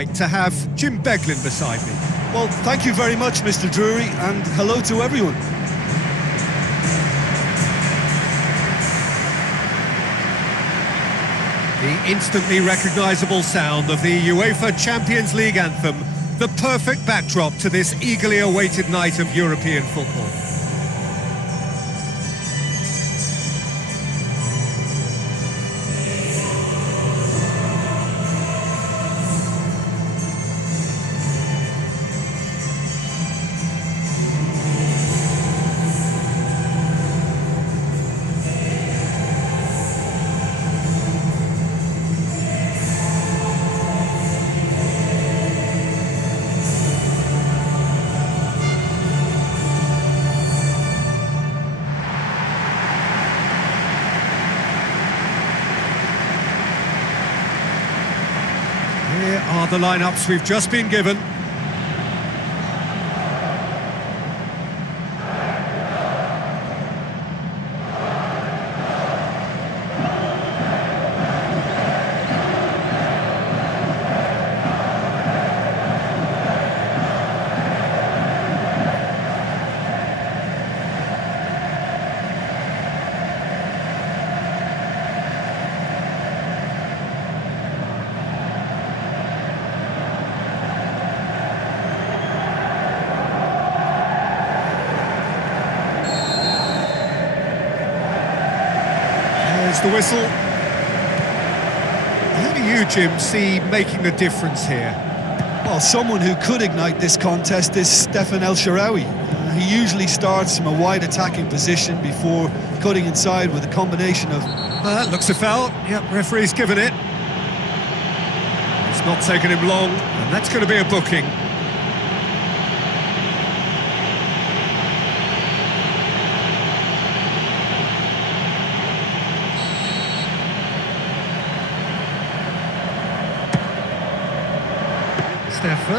To have Jim Beglin beside me. Well, thank you very much, Mr. Drury, and hello to everyone. The instantly recognisable sound of the UEFA Champions League anthem, the perfect backdrop to this eagerly awaited night of European football. Here are the lineups we've just been given. The whistle. Who do you, Jim, see making the difference here? Well, someone who could ignite this contest is Stefan El Shaarawy. He usually starts from a wide attacking position before cutting inside with a combination of... That looks a foul. Yep, referee's given it. It's not taken him long, and that's going to be a booking.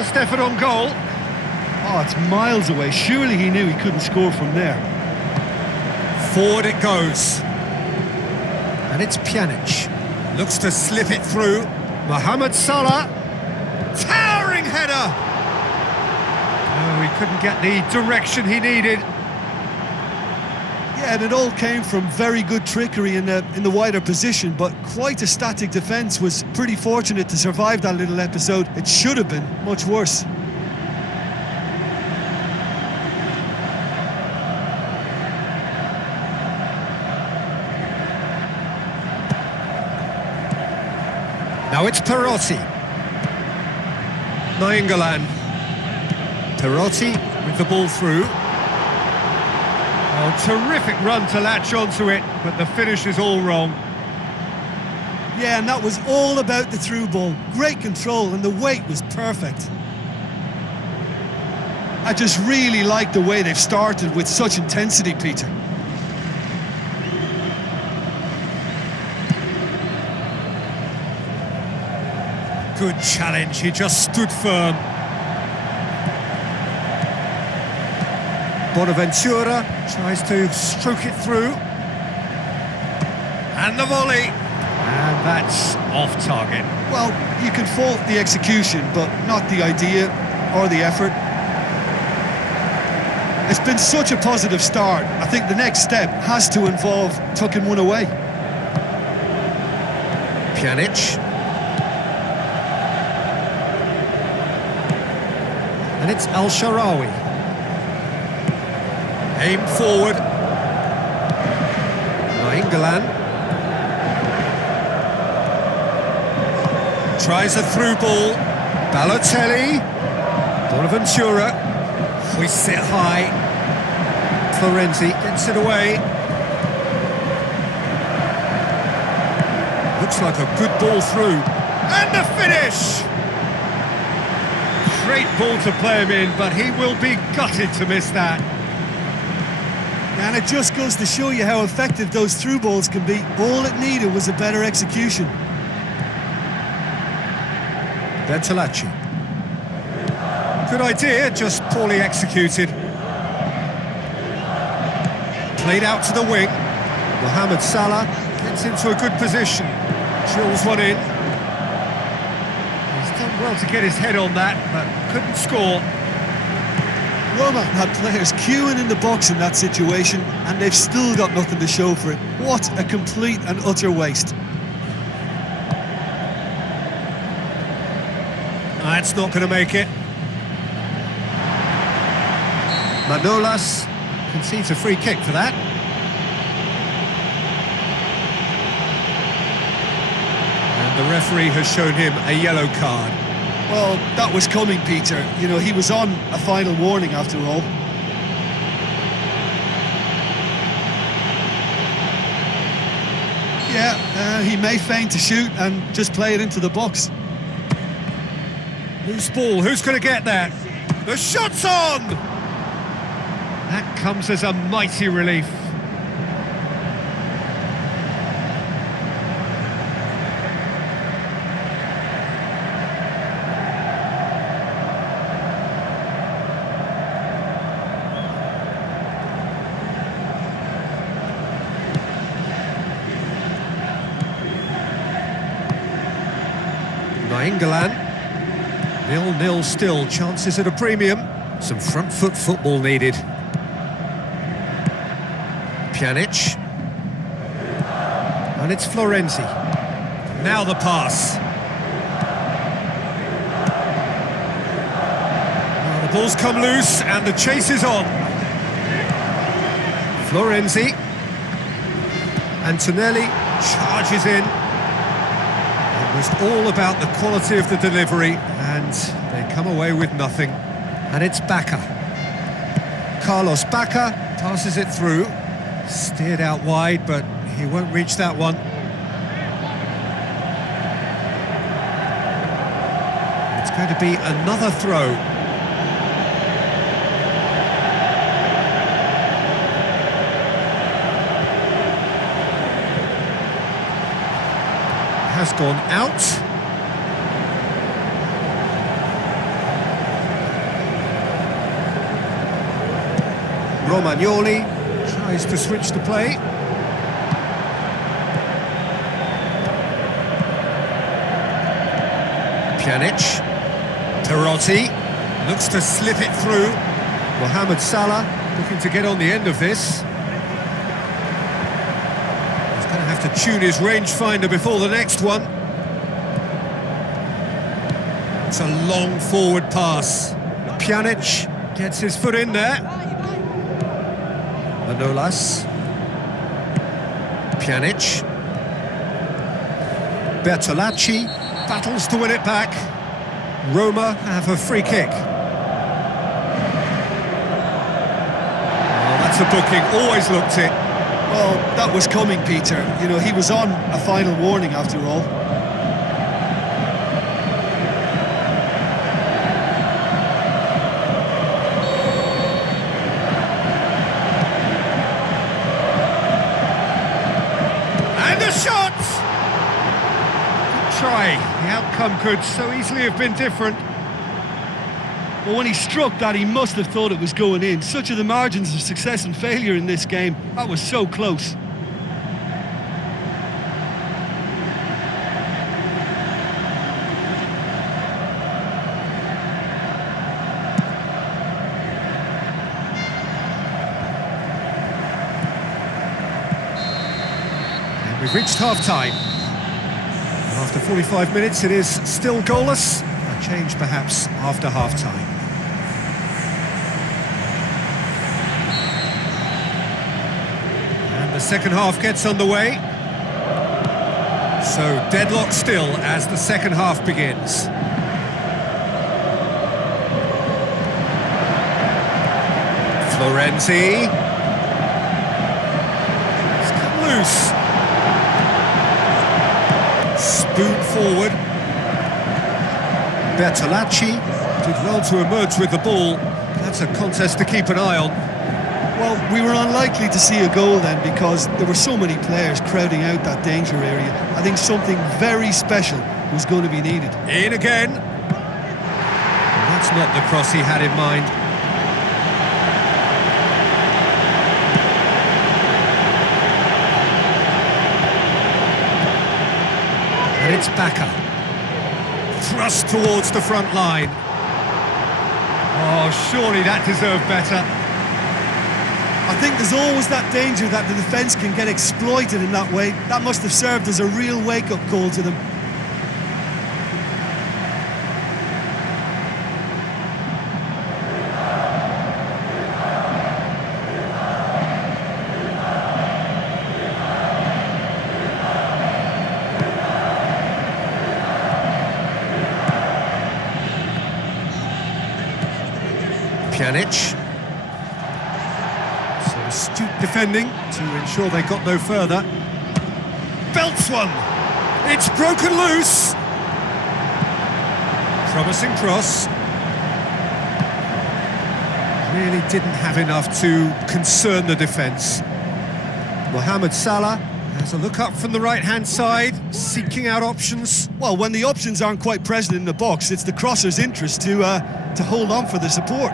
Stefan on goal. Oh, it's miles away. Surely he knew he couldn't score from there. Forward it goes. And it's Pjanic. Looks to slip it through. Mohamed Salah. Towering header! No, he couldn't get the direction he needed. Yeah, and it all came from very good trickery in the wider position, but quite a static defence. Was pretty fortunate to survive that little episode. It should have been much worse. Now it's Perotti. Nainggolan. Perotti with the ball through. Oh, terrific run to latch onto it, but the finish is all wrong. Yeah, and that was all about the through ball. Great control, and the weight was perfect. I just really like the way they've started with such intensity, Peter. Good challenge, he just stood firm. Bonaventura tries to stroke it through. And the volley. And that's off target. Well, you can fault the execution, but not the idea or the effort. It's been such a positive start. I think the next step has to involve tucking one away. Pjanic. And it's El Shaarawy. Aim forward. Nainggolan. Tries a through ball. Balotelli. Bonaventura. Hoists it high. Florenzi gets it away. Looks like a good ball through. And the finish! Great ball to play him in, but he will be gutted to miss that. And it just goes to show you how effective those through balls can be. All it needed was a better execution. Bertolacci. Good idea, just poorly executed. Played out to the wing. Mohamed Salah gets into a good position. Drills one in. He's done well Well, to get his head on that, but couldn't score. Roma had players queuing in the box in that situation, and they've still got nothing to show for it. What a complete and utter waste. That's not going to make it. Manolas concedes a free kick for that. And the referee has shown him a yellow card. Well, that was coming, Peter. You know, he was on a final warning after all. Yeah, he may feign to shoot and just play it into the box. Loose ball, who's going to get that? The shot's on! That comes as a mighty relief. England, 0-0 still, chances at a premium. Some front foot football needed. Pjanic. And it's Florenzi. Now the pass. Well, the ball's come loose and the chase is on. Florenzi. Antonelli charges in. It was all about the quality of the delivery, and they come away with nothing. And it's Baca. Carlos Baca passes it through. Steered out wide, but he won't reach that one. It's going to be another throw. Has gone out. Romagnoli tries to switch the play. Pjanic. Perotti looks to slip it through. Mohamed Salah looking to get on the end of this. To tune his rangefinder before the next one. It's a long forward pass. Pjanic gets his foot in there. Manolas. Pjanic. Bertolacci battles to win it back. Roma have a free kick. Oh, that's a booking, always looked it. Well, that was coming, Peter. You know, he was on a final warning after all. And a shot! Good try. The outcome could so easily have been different. Well, when he struck that, he must have thought it was going in. Such are the margins of success and failure in this game. That was so close. And we've reached half-time. After 45 minutes, it is still goalless. A change, perhaps, after half-time. The second half gets underway. So deadlock still as the second half begins. Florenzi. It's come loose. Spoon forward. Bertolacci did well to emerge with the ball. That's a contest to keep an eye on. Well, we were unlikely to see a goal then because there were so many players crowding out that danger area. I think something very special was going to be needed. In again. Well, that's not the cross he had in mind. And it's Baca. thrust towards the front line. Oh, surely that deserved better. I think there's always that danger that the defence can get exploited in that way. That must have served as a real wake-up call to them. Pjanic. So astute defending to ensure they got no further. Belts one. It's broken loose. Promising cross. Really didn't have enough to concern the defence. Mohamed Salah has a look up from the right-hand side, seeking out options. Well, when the options aren't quite present in the box, it's the crosser's interest to hold on for the support.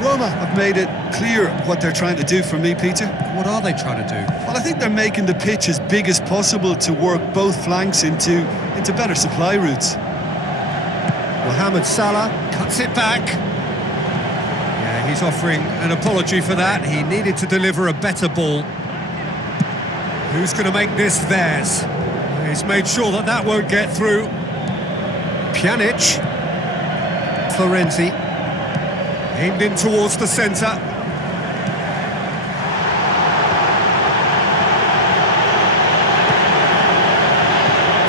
Roma have made it clear what they're trying to do for me, Peter. What are they trying to do? Well, I think they're making the pitch as big as possible to work both flanks into better supply routes. Mohamed Salah cuts it back. Yeah, he's offering an apology for that. He needed to deliver a better ball. Who's going to make this theirs? He's made sure that that won't get through. Pjanic. Florenzi. Aimed in towards the centre.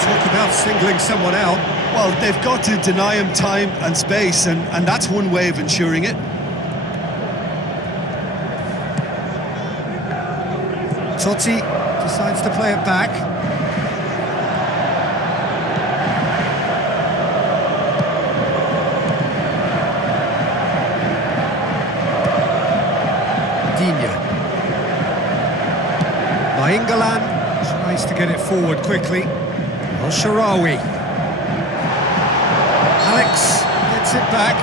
Talk about singling someone out. Well, they've got to deny him time and space, and that's one way of ensuring it. Totti decides to play it back. Milan tries to get it forward quickly. Al-Sharawi. Alex gets it back.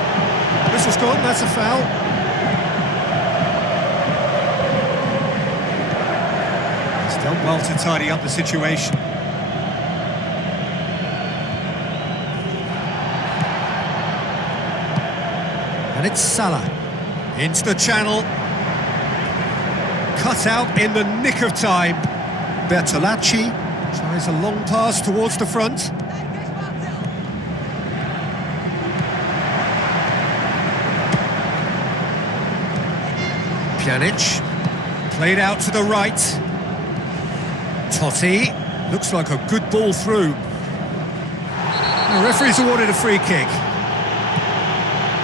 Whistle's gone, that's a foul. He's done well to tidy up the situation. And it's Salah. Into the channel. Cut out in the nick of time. Bertolacci tries a long pass towards the front. Pjanic played out to the right. Totti looks like a good ball through. The referee's awarded a free kick.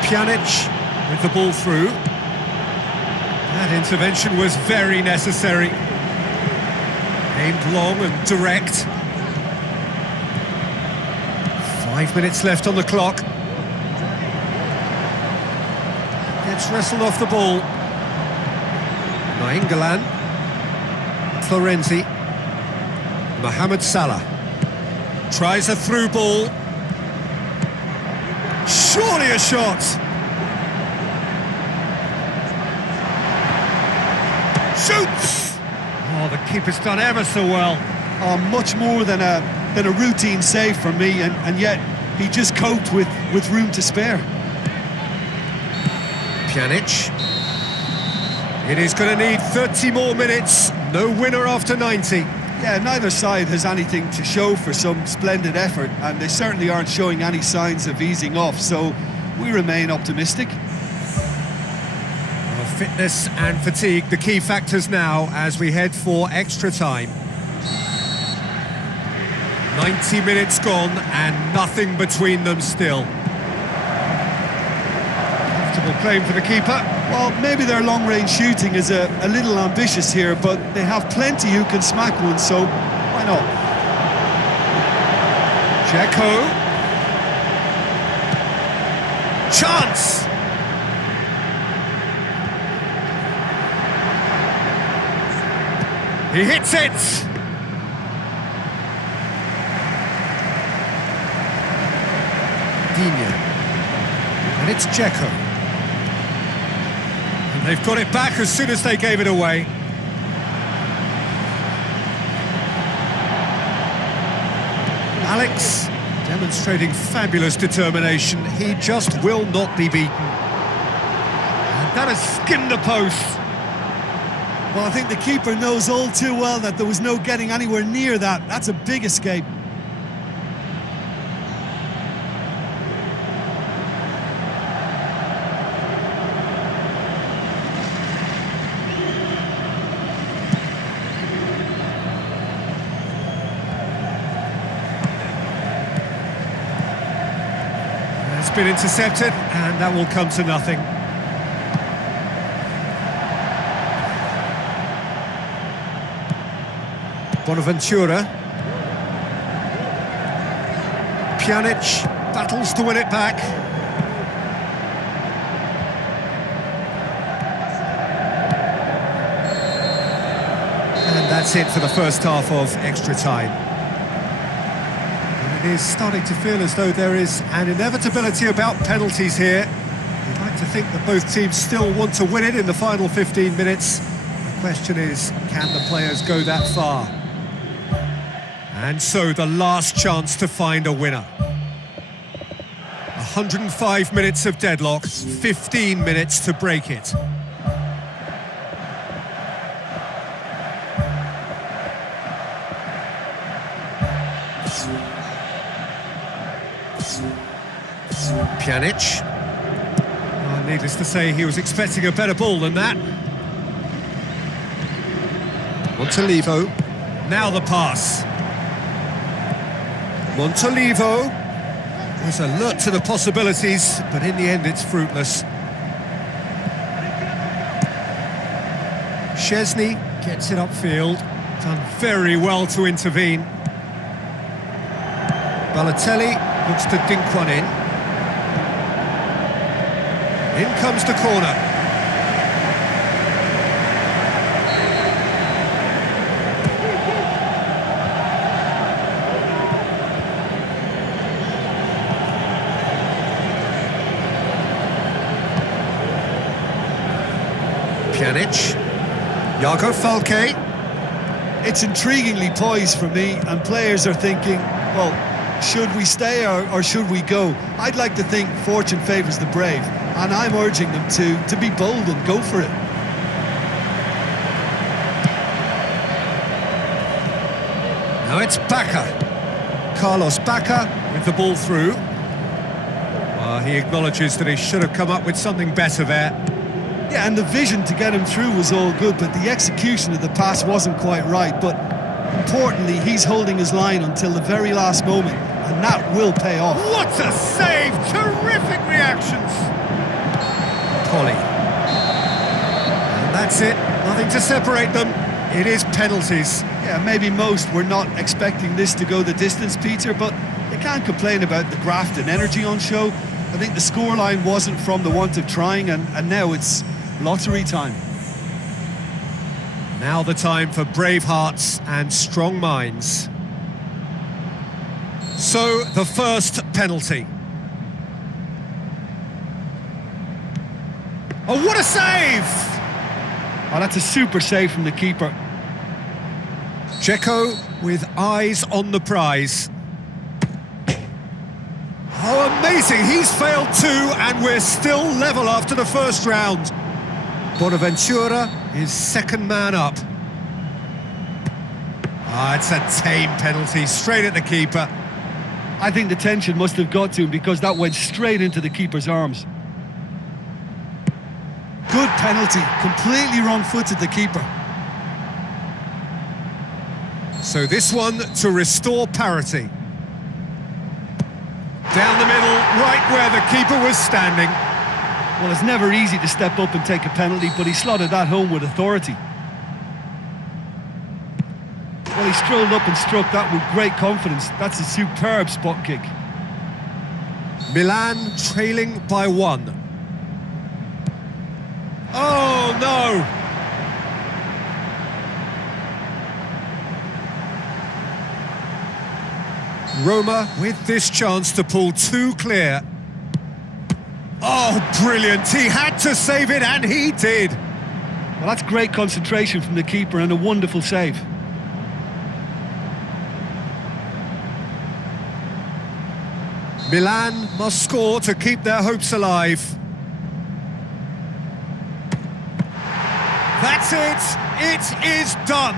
Pjanic with the ball through. That intervention was very necessary. Aimed long and direct. 5 minutes left on the clock. Gets wrestled off the ball. Nainggolan. Florenzi. Mohamed Salah. Tries a through ball. Surely a shot. Shoots! Oh, the keeper's done ever so well. Oh, much more than a routine save for me, and yet he just coped with room to spare. Pjanic. It is going to need 30 more minutes. No winner after 90. Yeah, neither side has anything to show for some splendid effort, and they certainly aren't showing any signs of easing off, so we remain optimistic. Fitness and fatigue, the key factors now as we head for extra time. 90 minutes gone and nothing between them still. Comfortable claim for the keeper. Well, maybe their long-range shooting is a little ambitious here, but they have plenty who can smack one, so why not? Dzeko. Chance! He hits it! Digne. And it's Dzeko. And they've got it back as soon as they gave it away. Alex Demonstrating fabulous determination. He just will not be beaten. And that has skimmed the post. Well, I think the keeper knows all too well that there was no getting anywhere near that. That's a big escape. It's been intercepted, and that will come to nothing. Bonaventura. Pjanic battles to win it back. And that's it for the first half of extra time. And it is starting to feel as though there is an inevitability about penalties here. You'd like to think that both teams still want to win it in the final 15 minutes. The question is, can the players go that far? And so the last chance to find a winner. 105 minutes of deadlock, 15 minutes to break it. Pjanic. Oh, needless to say, he was expecting a better ball than that. Montolivo. Now the pass. Montolivo was alert to the possibilities, but in the end it's fruitless. Szczesny gets it upfield, done very well to intervene. Balotelli looks to dink one in. In comes the corner. Pjanic, Jago Falke. It's intriguingly poised for me, and players are thinking, well, should we stay or should we go? I'd like to think fortune favours the brave, and I'm urging them to be bold and go for it. Now it's Baca. Carlos Baca with the ball through. He acknowledges that he should have come up with something better there. Yeah, and the vision to get him through was all good, but the execution of the pass wasn't quite right. But importantly, he's holding his line until the very last moment, and that will pay off. What a save! Terrific reactions! Collie. And that's it. Nothing to separate them. It is penalties. Yeah, maybe most were not expecting this to go the distance, Peter, but they can't complain about the graft and energy on show. I think the scoreline wasn't from the want of trying, and now it's lottery time. Now the time for brave hearts and strong minds. So, the first penalty. Oh, what a save! Oh, that's a super save from the keeper. Dzeko with eyes on the prize. Oh, amazing! He's failed too, and we're still level after the first round. Bonaventura is second man up. It's a tame penalty, straight at the keeper. I think the tension must have got to him because that went straight into the keeper's arms. Good penalty, completely wrong-footed the keeper. So this one to restore parity. Down the middle, right where the keeper was standing. Well, it's never easy to step up and take a penalty, but he slotted that home with authority. Well, he strolled up and struck that with great confidence. That's a superb spot kick. Milan trailing by 1. Oh, no! Roma with this chance to pull 2 clear. Oh, brilliant! He had to save it, and he did! Well, that's great concentration from the keeper and a wonderful save. Milan must score to keep their hopes alive. That's it! It is done!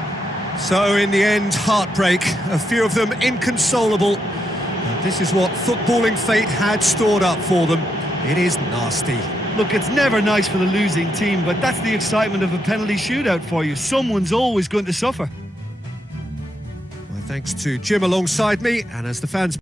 So in the end, heartbreak. A few of them inconsolable. And this is what footballing fate had stored up for them. It is nasty. Look, it's never nice for the losing team, but that's the excitement of a penalty shootout for you. Someone's always going to suffer. My thanks to Jim alongside me, and as the fans